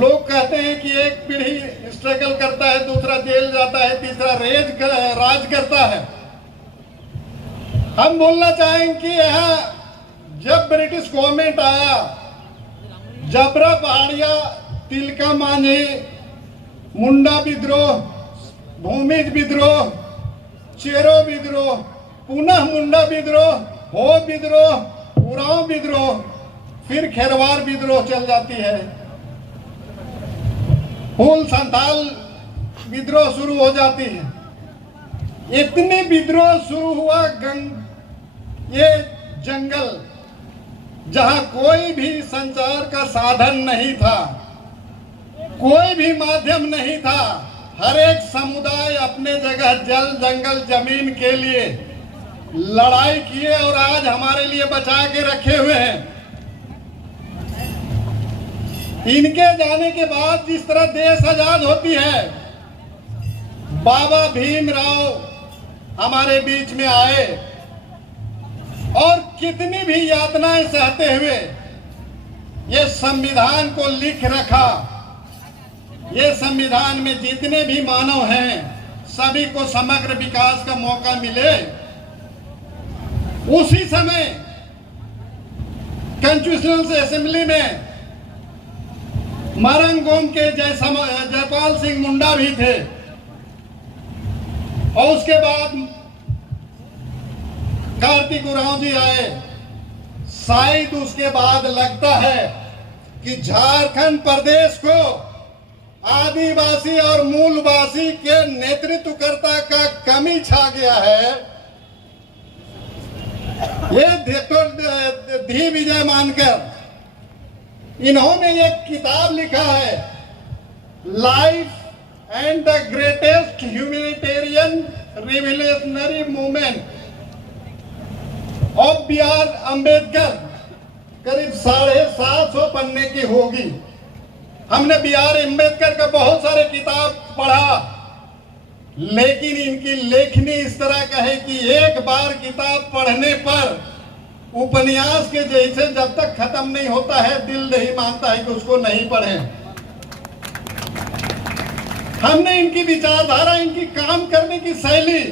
लोग कहते हैं कि एक पीढ़ी स्ट्रगल करता है, दूसरा जेल जाता है, तीसरा राज करता है। हम बोलना चाहेंगे कि यहाँ जब ब्रिटिश गवर्नमेंट आया, जबरा पहाड़िया, तिलका मांझी, मुंडा विद्रोह, भूमिज विद्रोह, चेरो विद्रोह, पुनः मुंडा विद्रोह, हो विद्रोह, उरांव विद्रोह, फिर खेरवार विद्रोह चल जाती है, फूल संथाल विद्रोह शुरू हो जाती है। इतने विद्रोह शुरू हुआ ये जंगल, जहां कोई भी संचार का साधन नहीं था, कोई भी माध्यम नहीं था। हर एक समुदाय अपने जगह जल जंगल जमीन के लिए लड़ाई किए और आज हमारे लिए बचा के रखे हुए हैं। इनके जाने के बाद जिस तरह देश आजाद होती है, बाबा भीमराव हमारे बीच में आए और कितनी भी यातनाएं सहते हुए ये संविधान को लिख रखा। ये संविधान में जितने भी मानव हैं सभी को समग्र विकास का मौका मिले। उसी समय कॉन्स्टिट्यूशनल असेंबली में मरंगोम के जयपाल सिंह मुंडा भी थे और उसके बाद कार्तिक उरांव जी आए। शायद उसके बाद लगता है कि झारखंड प्रदेश को आदिवासी और मूलवासी के नेतृत्वकर्ता का कमी छा गया है। ये धी विजय मानकर इन्होंने एक किताब लिखा है, life and the greatest humanitarian revolutionary movement of B R Ambedkar. करीब 750 पन्ने की होगी। हमने बी आर अम्बेडकर का बहुत सारे किताब पढ़ा, लेकिन इनकी लेखनी इस तरह का है कि एक बार किताब पढ़ने पर उपन्यास के जैसे जब तक खत्म नहीं होता है दिल नहीं मानता है कि उसको नहीं पढ़े। हमने इनकी विचारधारा, इनकी काम करने की शैली,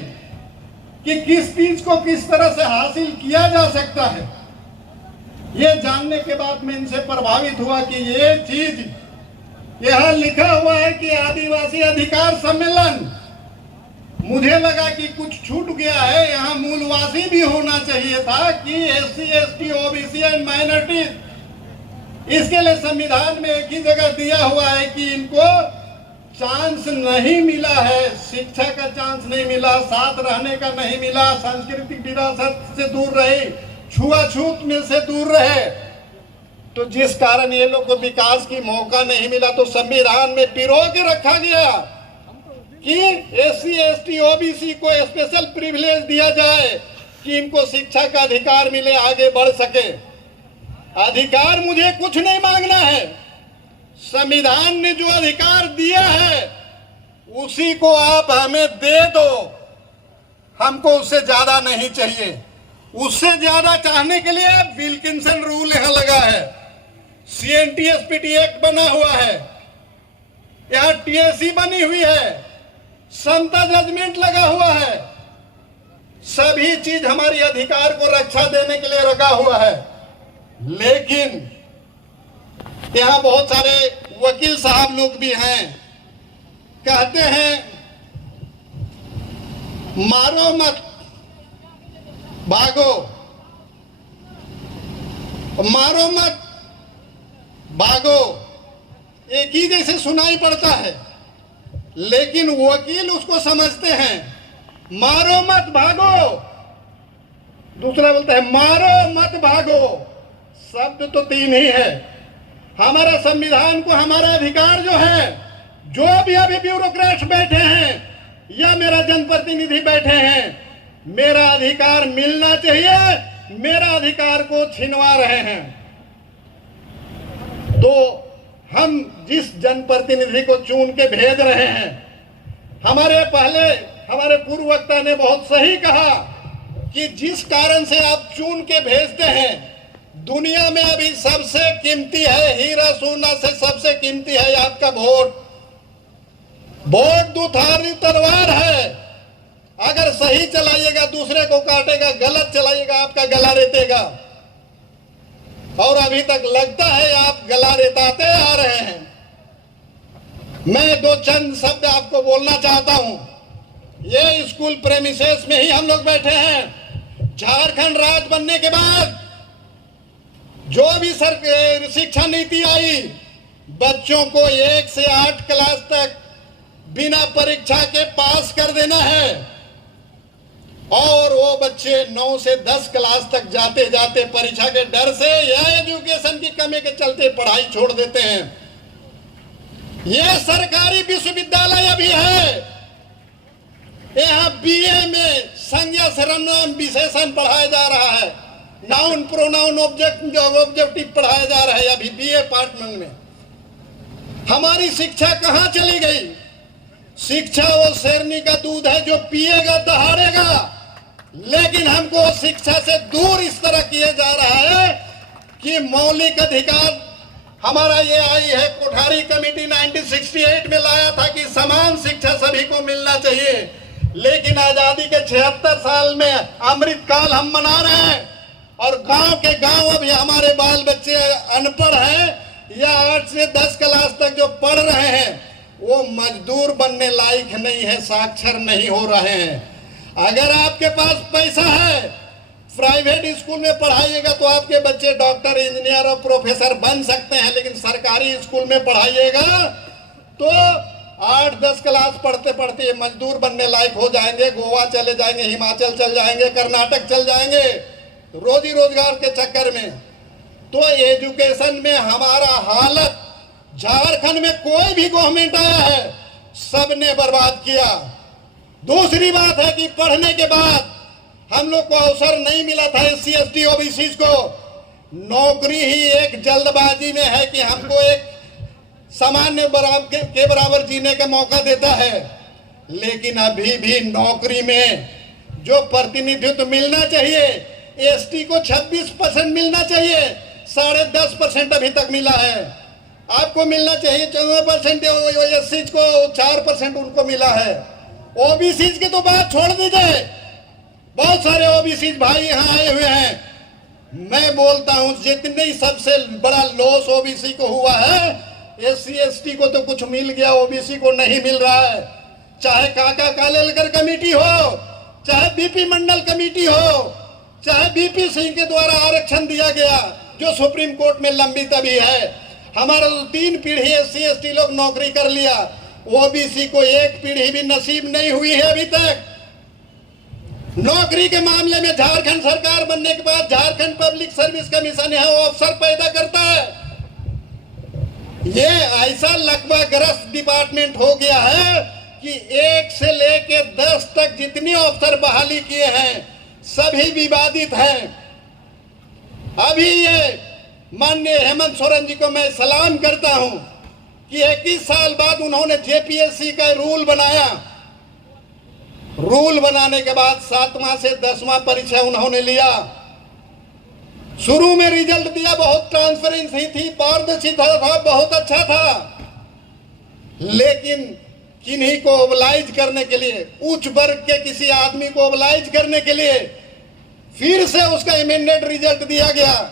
कि किस चीज को किस तरह से हासिल किया जा सकता है, ये जानने के बाद मैं इनसे प्रभावित हुआ कि ये चीज यहाँ लिखा हुआ है कि आदिवासी अधिकार सम्मेलन। मुझे लगा कि कुछ छूट गया है, यहाँ मूलवासी भी होना चाहिए था कि SC ST OBC and minorities. इसके लिए संविधान में एक ही जगह दिया हुआ है कि इनको चांस नहीं मिला है, शिक्षा का चांस नहीं मिला, साथ रहने का नहीं मिला, सांस्कृतिक विरासत से दूर रहे, छुआछूत में से दूर रहे, तो जिस कारण ये लोग को विकास की मौका नहीं मिला। तो संविधान में पिरो के रखा गया कि SC ST OBC को स्पेशल प्रिविलेज दिया जाए कि इनको शिक्षा का अधिकार मिले, आगे बढ़ सके। अधिकार मुझे कुछ नहीं मांगना है, संविधान ने जो अधिकार दिया है उसी को आप हमें दे दो, हमको उससे ज्यादा नहीं चाहिए। उससे ज्यादा चाहने के लिए विल्किंसन रूल यहां लगा है, CNTSPT एक्ट बना हुआ है, यहाँ TSC बनी हुई है, समता जजमेंट लगा हुआ है। सभी चीज हमारी अधिकार को रक्षा देने के लिए रखा हुआ है। लेकिन यहाँ बहुत सारे वकील साहब लोग भी हैं, कहते हैं मारो मत भागो, मारो मत भागो, एक ही जैसे सुनाई पड़ता है, लेकिन वकील उसको समझते हैं मारो मत भागो, दूसरा बोलता है मारो मत भागो। शब्द तो तीन ही है। हमारा संविधान को हमारा अधिकार जो है, जो भी अभी ब्यूरोक्रेट्स बैठे हैं या मेरा जनप्रतिनिधि बैठे हैं, मेरा अधिकार मिलना चाहिए, मेरा अधिकार को छीनवा रहे हैं। तो हम जिस जनप्रतिनिधि को चुन के भेज रहे हैं, हमारे पूर्व वक्ता ने बहुत सही कहा कि जिस कारण से आप चुन के भेजते हैं, दुनिया में अभी सबसे कीमती है, हीरा सोना से सबसे कीमती है आपका वोट। वोट दुधारी तलवार है, अगर सही चलाइएगा दूसरे को काटेगा, गलत चलाइएगा आपका गला रेतेगा। और अभी तक लगता है आप गला रेताते आ रहे हैं। मैं दो चंद शब्द आपको बोलना चाहता हूं। ये स्कूल प्रेमिसेस में ही हम लोग बैठे हैं। झारखंड राज्य बनने के बाद जो भी शिक्षा नीति आई, बच्चों को 1 से 8 क्लास तक बिना परीक्षा के पास कर देना है, और वो बच्चे 9 से 10 क्लास तक जाते जाते परीक्षा के डर से या एजुकेशन की कमी के चलते पढ़ाई छोड़ देते हैं। यह सरकारी विश्वविद्यालय अभी है, यहाँ बीए में संज्ञा सर्वनाम विशेषण पढ़ाया जा रहा है, नाउन प्रोनाउन ऑब्जेक्टिव पढ़ाया जा रहा है अभी बीए पार्ट 1 में। हमारी शिक्षा कहाँ चली गई? शिक्षा वो शेरनी का दूध है जो पिएगा दहाड़ेगा, लेकिन हमको शिक्षा से दूर इस तरह किया जा रहा है कि मौलिक अधिकार हमारा ये आई है, कोठारी कमेटी 1968 में लाया था कि समान शिक्षा सभी को मिलना चाहिए। लेकिन आजादी के 76 साल में अमृतकाल हम मना रहे हैं, और गांव के गांव अभी हमारे बाल बच्चे अनपढ़ हैं या 8 से 10 क्लास तक जो पढ़ रहे हैं वो मजदूर बनने लायक नहीं है, साक्षर नहीं हो रहे हैं। अगर आपके पास पैसा है, प्राइवेट स्कूल में पढ़ाइएगा तो आपके बच्चे डॉक्टर, इंजीनियर और प्रोफेसर बन सकते हैं, लेकिन सरकारी स्कूल में पढ़ाइएगा तो 8-10 क्लास पढ़ते पढ़ते मजदूर बनने लायक हो जाएंगे, गोवा चले जाएंगे, हिमाचल चल जाएंगे, कर्नाटक चल जाएंगे रोजी रोजगार के चक्कर में। तो एजुकेशन में हमारा हालत, झारखंड में कोई भी गवर्नमेंट आया है सबने बर्बाद किया। दूसरी बात है कि पढ़ने के बाद हम लोग को अवसर नहीं मिला था SC ST OBC को। नौकरी ही एक जल्दबाजी में है कि हमको एक सामान्य के बराबर जीने का मौका देता है, लेकिन अभी भी नौकरी में जो प्रतिनिधित्व मिलना चाहिए, ST को 26% मिलना चाहिए, 10.5% अभी तक मिला है। आपको मिलना चाहिए 14%, SC को 4% उनको मिला है। OBC की तो बात छोड़ दीजिए, बहुत सारे OBC भाई यहाँ आए हुए हैं। मैं बोलता हूँ जितने सबसे बड़ा लॉस OBC को हुआ है, SC ST को तो कुछ मिल गया, OBC को नहीं मिल रहा है। चाहे काका कालेलकर कमेटी हो, चाहे BP मंडल कमेटी हो, चाहे BP सिंह के द्वारा आरक्षण दिया गया जो सुप्रीम कोर्ट में लंबित अभी है। हमारा 3 पीढ़ी SC ST लोग नौकरी कर लिया, OBC को 1 पीढ़ी भी नसीब नहीं हुई है अभी तक। नौकरी के मामले में झारखंड सरकार बनने के बाद झारखंड पब्लिक सर्विस कमीशन यहाँ अवसर पैदा करता है। ये ऐसा लकवाग्रस्त डिपार्टमेंट हो गया है कि 1 से लेके 10 तक जितनी अफसर बहाली किए हैं सभी विवादित हैं। अभी ये माननीय हेमंत सोरेन जी को मैं सलाम करता हूं कि 21 साल बाद उन्होंने JPSC का रूल बनाया। रूल बनाने के बाद 7वां से 10वां परीक्षा उन्होंने लिया। शुरू में रिजल्ट दिया, बहुत ट्रांसपेरेंसी थी, पारदर्शिता था, बहुत अच्छा था, लेकिन किन्हीं को ओबलाइज करने के लिए, उच्च वर्ग के किसी आदमी को ओबलाइज करने के लिए फिर से उसका इमेंडेड रिजल्ट दिया गया,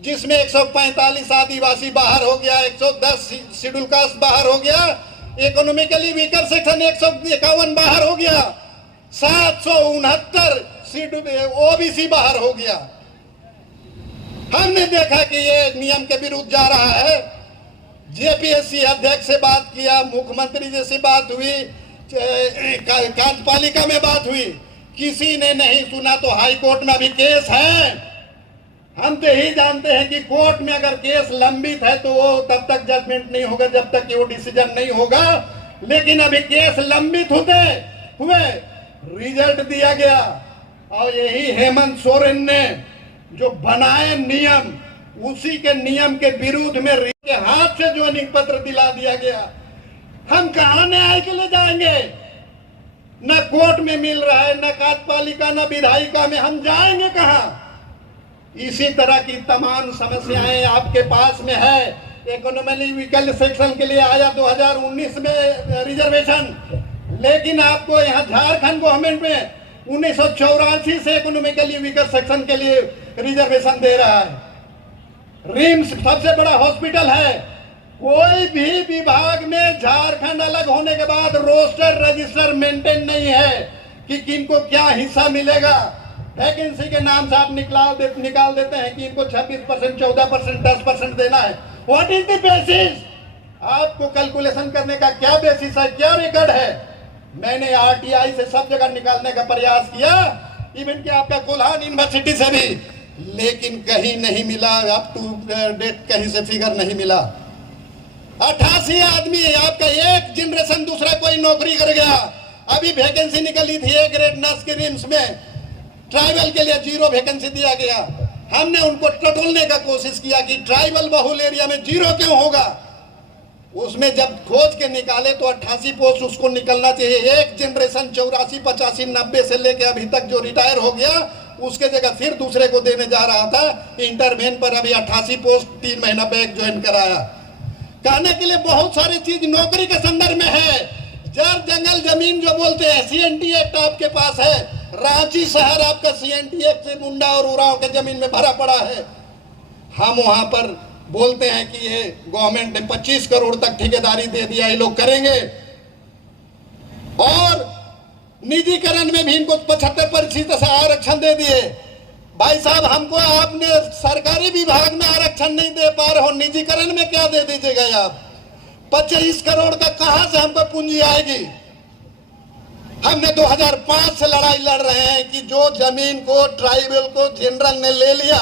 जिसमें 145 आदिवासी बाहर हो गया, 110 शेड्यूल कास्ट बाहर हो गया, इकोनॉमिकली वीकर सेक्शन 151 बाहर हो गया, 769 OBC बाहर हो गया। हमने देखा कि ये नियम के विरुद्ध जा रहा है। JPSC अध्यक्ष से बात किया, मुख्यमंत्री जी से बात हुई, कार्यपालिका में बात हुई, किसी ने नहीं सुना। तो हाई कोर्ट में अभी केस है। हम तो यही जानते हैं कि कोर्ट में अगर केस लंबित है तो वो तब तक जजमेंट नहीं होगा जब तक कि वो डिसीजन नहीं होगा। लेकिन अभी केस लंबित हुए रिजल्ट दिया गया, और यही हेमंत सोरेन ने जो बनाए नियम, उसी के नियम के विरुद्ध में के हाथ से ज्वाइनिंग पत्र दिला दिया गया। हम कहां न्याय के लिए जाएंगे? न कोर्ट में मिल रहा है, न कार्यपालिका, न विधायिका में, हम जाएंगे कहां? इसी तरह की तमाम समस्याएं आपके पास में है। इकोनॉमिकली वीकर सेक्शन के लिए आया 2019 में रिजर्वेशन, लेकिन आपको यहाँ झारखंड गवर्नमेंट में 1984 से इकोनॉमिकली वीकर सेक्शन के लिए रिजर्वेशन दे रहा है। रिम्स सबसे बड़ा हॉस्पिटल है, कोई भी विभाग में झारखंड अलग होने के बाद रोस्टर रजिस्टर मेंटेन नहीं है कि किनको क्या हिस्सा मिलेगा। वैकेंसी के नाम से आप निकाल देते हैं कि इनको 26%, 14%, 10% देना है। What is the basis? आपको कैलकुलेशन करने का क्या बेसिस है, क्या रिकॉर्ड है? मैंने आरटीआई से सब जगह निकालने का प्रयास किया, इवन कि आपका कोल्हान यूनिवर्सिटी से भी, लेकिन कहीं नहीं मिला। अप टू डेट कहीं से फिगर नहीं मिला। 88 आदमी, आपका एक जनरेशन दूसरा कोई नौकरी कर गया। अभी वैकेंसी निकली थी ए ग्रेड नर्स के रिम्स में, ट्राइबल के लिए 0 वैकेंसी दिया गया। हमने उनको टटोलने का कोशिश किया कि ट्राइबल बहुल एरिया में 0 क्यों होगा। उसमें जब खोज के निकाले तो 88 पोस्ट उसको निकलना चाहिए। एक जनरेशन 84, 85, 90 से लेके अभी तक जो रिटायर हो गया, उसके जगह फिर दूसरे को देने जा रहा था। इंटरवेन पर अभी 88 पोस्ट 3 महीना बैक ज्वाइन कराया। कहने के लिए बहुत सारी चीज नौकरी के संदर्भ में है। जर जंगल जमीन जो बोलते हैं, CNT एक्ट आपके पास है। रांची शहर आपका CNT एक्ट से मुंडा और उरांव के जमीन में भरा पड़ा है। हम वहां पर बोलते हैं कि ये गवर्नमेंट ने 25 करोड़ तक ठेकेदारी दे दिया, ये लोग करेंगे। और निजीकरण में भी इनको 75% से आरक्षण दे दिए। भाई साहब, हमको आपने सरकारी विभाग में आरक्षण नहीं दे पा रहे हो, निजीकरण में क्या दे दीजिएगा आप? 25 करोड़ का कहां से हमको पूंजी आएगी? हमने 2005 से लड़ाई लड़ रहे हैं कि जो जमीन को ट्राइबल को जनरल ने ले लिया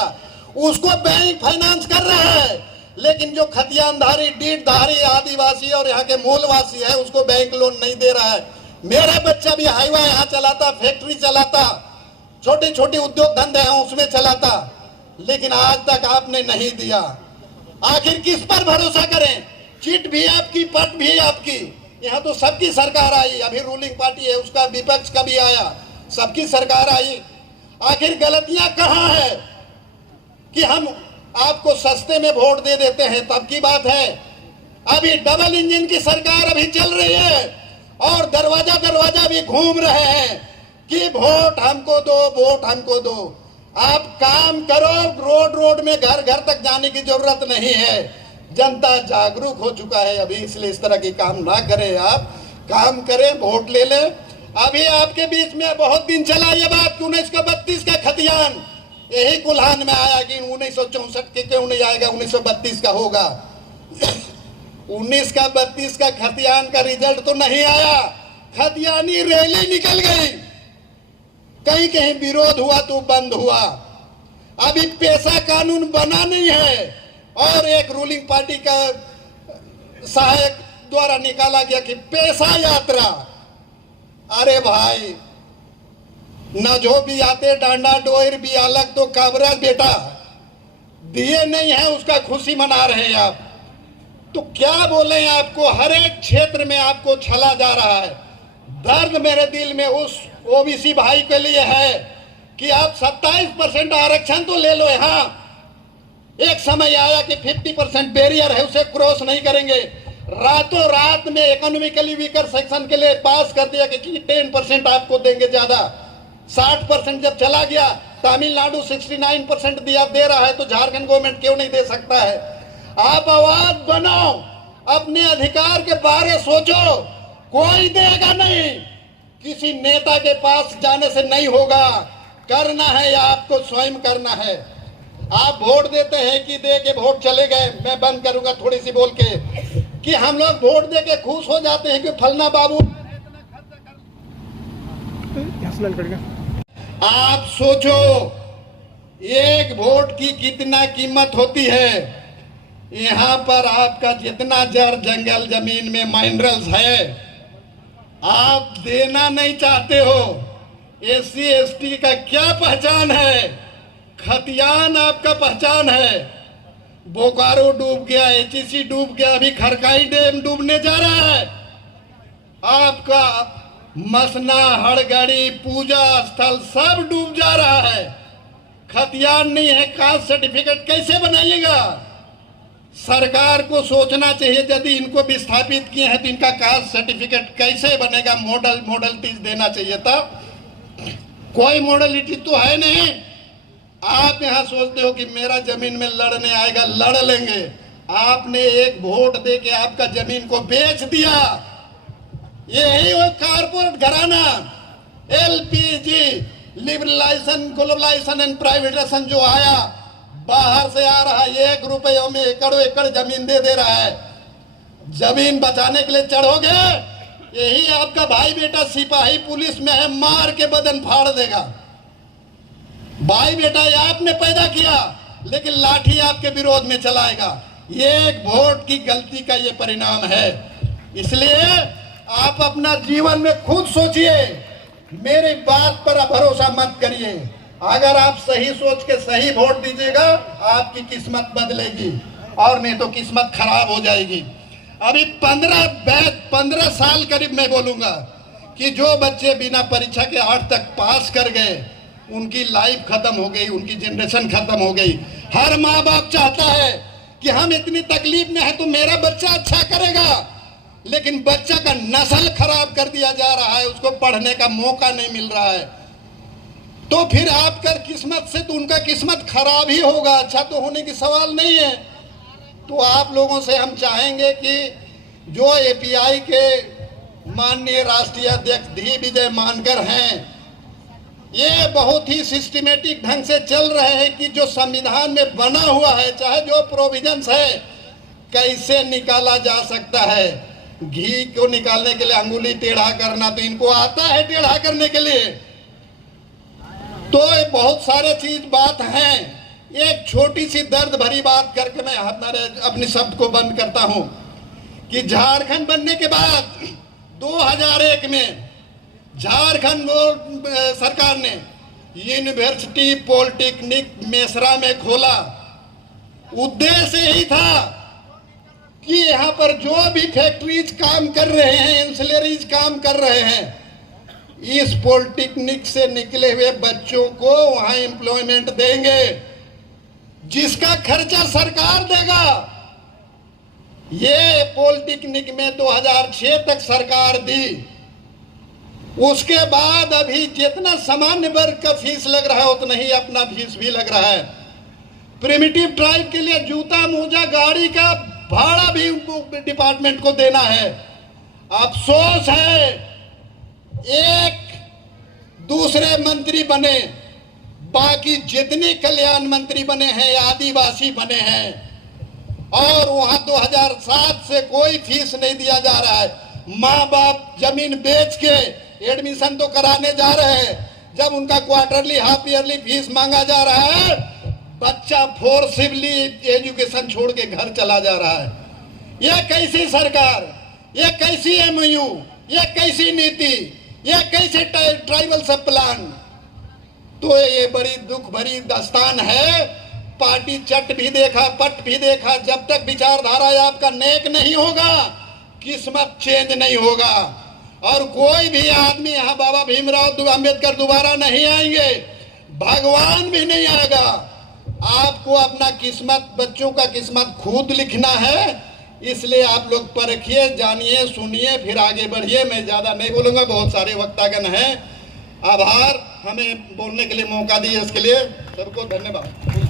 उसको बैंक फाइनेंस कर रहा है, लेकिन जो खतियानधारी, डीडधारी, आदिवासी और यहाँ के मूलवासी है उसको बैंक लोन नहीं दे रहा है। मेरा बच्चा भी हाईवे यहाँ चलाता, फैक्ट्री चलाता, छोटे छोटे उद्योग धंधे हैं उसमें चलाता, लेकिन आज तक आपने नहीं दिया। आखिर किस पर भरोसा करें? चिट भी आपकी, पट भी आपकी। यहाँ तो सबकी सरकार आई, अभी रूलिंग पार्टी है उसका, विपक्ष का भी आया, सबकी सरकार आई। आखिर गलतियां कहाँ है कि हम आपको सस्ते में वोट दे देते हैं? तब की बात है। अभी डबल इंजन की सरकार अभी चल रही है और दरवाजा दरवाजा भी घूम रहे हैं कि वोट हमको दो, वोट हमको दो। आप काम करो, रोड रोड में घर घर तक जाने की जरूरत नहीं है। जनता जागरूक हो चुका है अभी, इसलिए इस तरह की काम ना करें। आप काम करें, वोट ले लें। अभी आपके बीच में बहुत दिन चला ये बात कि 1932 का खतियान यही कुल्हान में आया कि 1964 के क्यों नहीं आएगा, 1932 का होगा। 19 का 32 का खतियान का रिजल्ट तो नहीं आया, खतियानी रैली निकल गई। कहीं कहीं विरोध हुआ तो बंद हुआ। अभी पैसा कानून बना नहीं है और एक रूलिंग पार्टी का सहायक द्वारा निकाला गया कि पैसा यात्रा। अरे भाई, न जो भी आते डांडा डोर भी अलग तो काबरा बेटा दिए नहीं है, उसका खुशी मना रहे हैं आप। तो क्या बोले आपको, हर एक क्षेत्र में आपको छला जा रहा है। दर्द मेरे दिल में उस ओबीसी भाई के लिए है कि आप 27% आरक्षण तो ले लो। यहाँ एक समय आया कि 50% बैरियर है, उसे क्रॉस नहीं करेंगे। रातों रात में इकोनॉमिकली वीकर सेक्शन के लिए पास कर दिया कि 10% आपको देंगे ज्यादा। 60% जब चला गया, तमिलनाडु 69% दे रहा है, तो झारखंड गवर्नमेंट क्यों नहीं दे सकता है? आप आवाज बनाओ, अपने अधिकार के बारे सोचो। कोई देगा नहीं, किसी नेता के पास जाने से नहीं होगा। करना है या आपको स्वयं करना है। आप वोट देते हैं कि दे के वोट चले गए। मैं बंद करूंगा थोड़ी सी बोल के कि हम लोग वोट दे के खुश हो जाते हैं कि फलना बाबू। आप सोचो, एक वोट की कितना कीमत होती है। यहाँ पर आपका जितना जड़ जंगल जमीन में माइनरल्स है, आप देना नहीं चाहते हो। SC ST का क्या पहचान है? खतियान आपका पहचान है। बोकारो डूब गया, HEC डूब गया, अभी खरकाई डैम डूबने जा रहा है। आपका मसना, हड़गड़ी, पूजा स्थल सब डूब जा रहा है। खतियान नहीं है, कास्ट सर्टिफिकेट कैसे बनाइएगा? सरकार को सोचना चाहिए, यदि इनको विस्थापित किए हैं तो इनका कास्ट सर्टिफिकेट कैसे बनेगा? मॉडलिटीज देना चाहिए था। कोई मॉडलिटी तो है नहीं। आप यहाँ सोचते हो कि मेरा जमीन में लड़ने आएगा, लड़ लेंगे। आपने एक वोट दे के आपका जमीन को बेच दिया। यही वो कारपोरेट घराना LPG liberalisation, globalisation and privatisation जो आया, बाहर से आ रहा है, 1 रुपये में एकड़ों एकड़ जमीन दे रहा है। जमीन बचाने के लिए चढ़ोगे, यही आपका भाई बेटा सिपाही पुलिस में है, मार के बदन फाड़ देगा। भाई बेटा ये आपने पैदा किया, लेकिन लाठी आपके विरोध में चलाएगा। ये एक वोट की गलती का ये परिणाम है। इसलिए आप अपना जीवन में खुद सोचिए, मेरी बात पर भरोसा मत करिए। अगर आप सही सोच के सही वोट दीजिएगा, आपकी किस्मत बदलेगी, और नहीं तो किस्मत खराब हो जाएगी। अभी 15 साल करीब मैं बोलूंगा कि जो बच्चे बिना परीक्षा के 8 तक पास कर गए, उनकी लाइफ खत्म हो गई, उनकी जनरेशन खत्म हो गई। हर माँ बाप चाहता है कि हम इतनी तकलीफ में हैं तो मेरा बच्चा अच्छा करेगा, लेकिन बच्चा का नस्ल खराब कर दिया जा रहा है, उसको पढ़ने का मौका नहीं मिल रहा है। तो फिर आपका किस्मत से तो उनका किस्मत खराब ही होगा, अच्छा तो होने की सवाल नहीं है। तो आप लोगों से हम चाहेंगे कि जो एपीआई के माननीय राष्ट्रीय अध्यक्ष डी विजय मानकर हैं, ये बहुत ही सिस्टमेटिक ढंग से चल रहे हैं कि जो संविधान में बना हुआ है, चाहे जो प्रोविजंस है, कैसे निकाला जा सकता है। घी को निकालने के लिए अंगुली टेढ़ा करना तो इनको आता है टेढ़ा करने के लिए। तो बहुत सारे चीज बात हैं। एक छोटी सी दर्द भरी बात करके मैं अपने शब्द को बंद करता हूं कि झारखंड बनने के बाद 2001 में झारखंड सरकार ने यूनिवर्सिटी पॉलिटेक्निक मेसरा में खोला। उद्देश्य यही था कि यहाँ पर जो भी फैक्ट्रीज काम कर रहे हैं, इंसुलरीज काम कर रहे हैं, इस पॉलिटेक्निक से निकले हुए बच्चों को वहां एम्प्लॉयमेंट देंगे, जिसका खर्चा सरकार देगा। ये पॉलिटेक्निक में 2006 तक सरकार दी। उसके बाद अभी जितना सामान्य वर्ग का फीस लग रहा है, उतना ही अपना फीस भी लग रहा है। प्रिमिटिव ट्राइब के लिए जूता मोजा गाड़ी का भाड़ा भी डिपार्टमेंट को देना है। अफसोस है, एक दूसरे मंत्री बने, बाकी जितने कल्याण मंत्री बने हैं आदिवासी बने हैं, और वहां 2007 से कोई फीस नहीं दिया जा रहा है। माँ बाप जमीन बेच के एडमिशन तो कराने जा रहे हैं, जब उनका क्वार्टरली हाफ ईयरली फीस मांगा जा रहा है, बच्चा फोर्सिबली एजुकेशन छोड़ के घर चला जा रहा है। यह कैसी सरकार, यह कैसी एमओयू, यह कैसी नीति, यह कैसे ट्राइबल सब प्लान? तो ये बड़ी दुख भरी दास्तान है। पार्टी चट भी देखा, पट भी देखा, जब तक विचारधारा आपका नेक नहीं होगा, किस्मत चेंज नहीं होगा। और कोई भी आदमी यहाँ बाबा भीमराव अंबेडकर दोबारा नहीं आएंगे, भगवान भी नहीं आएगा। आपको अपना किस्मत, बच्चों का किस्मत खुद लिखना है। इसलिए आप लोग परखिए, जानिए, सुनिए, फिर आगे बढ़िए। मैं ज्यादा नहीं बोलूंगा, बहुत सारे वक्तागण हैं। आभार हमें बोलने के लिए मौका दिए, इसके लिए सबको धन्यवाद।